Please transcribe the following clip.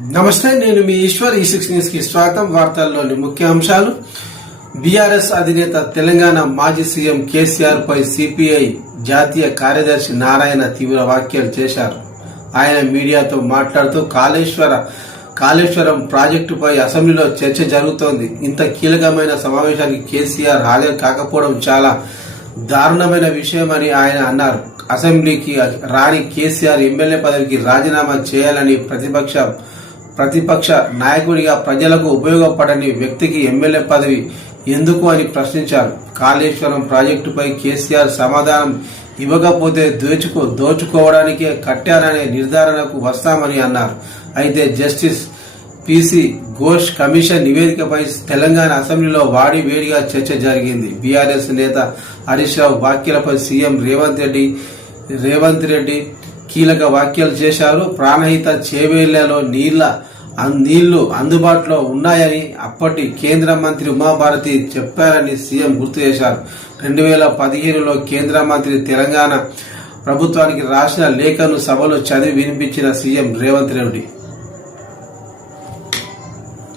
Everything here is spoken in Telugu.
నమస్తే నేను మీ ఈశ్వర్ ఈ సిక్స్ న్యూస్కి స్వాగతం. వార్తల్లోని ముఖ్య అంశాలు. బీఆర్ఎస్ అధినేత తెలంగాణ మాజీ సీఎం కేసీఆర్ పై సిపిఐ జాతీయ కార్యదర్శి నారాయణ తీవ్ర వ్యాఖ్యలు చేశారు. ఆయన మీడియాతో మాట్లాడుతూ కాళేశ్వర కాళేశ్వరం ప్రాజెక్టుపై అసెంబ్లీలో చర్చ జరుగుతోంది. ఇంత కీలకమైన సమావేశానికి కేసీఆర్ హాజరు కాకపోవడం చాలా దారుణమైన విషయమని ఆయన అన్నారు. అసెంబ్లీకి రాని కేసీఆర్ ఎమ్మెల్యే పదవికి రాజీనామా చేయాలని ప్రతిపక్ష ప్రతిపక్ష నాయకుడిగా ప్రజలకు ఉపయోగపడని వ్యక్తికి ఎమ్మెల్యే పదవి ఎందుకు అని ప్రశ్నించారు. కాళేశ్వరం ప్రాజెక్టుపై కేసీఆర్ సమాధానం ఇవ్వకపోతే దోచుకో దోచుకోవడానికే కట్టారనే నిర్ధారణకు వస్తామని అన్నారు. అయితే జస్టిస్ పిసి ఘోష్ కమిషన్ నివేదికపై తెలంగాణ అసెంబ్లీలో వాడి వేడిగా చర్చ జరిగింది. బీఆర్ఎస్ నేత హరీష్ రావు వ్యాఖ్యలపై సీఎం రేవంత్ రెడ్డి రేవంత్ రెడ్డి కీలక వ్యాఖ్యలు చేశారు. ప్రాణహిత చేవేళ్ళలో నీళ్ళ నీళ్ళు అందుబాటులో ఉన్నాయని అప్పటి కేంద్ర మంత్రి ఉమాభారతి చెప్పారని సీఎం గుర్తు చేశారు. రెండు వేల పదిహేనులో కేంద్ర మంత్రి తెలంగాణ ప్రభుత్వానికి రాసిన లేఖను సభలో చదివి వినిపించిన సీఎం రేవంత్ రెడ్డి.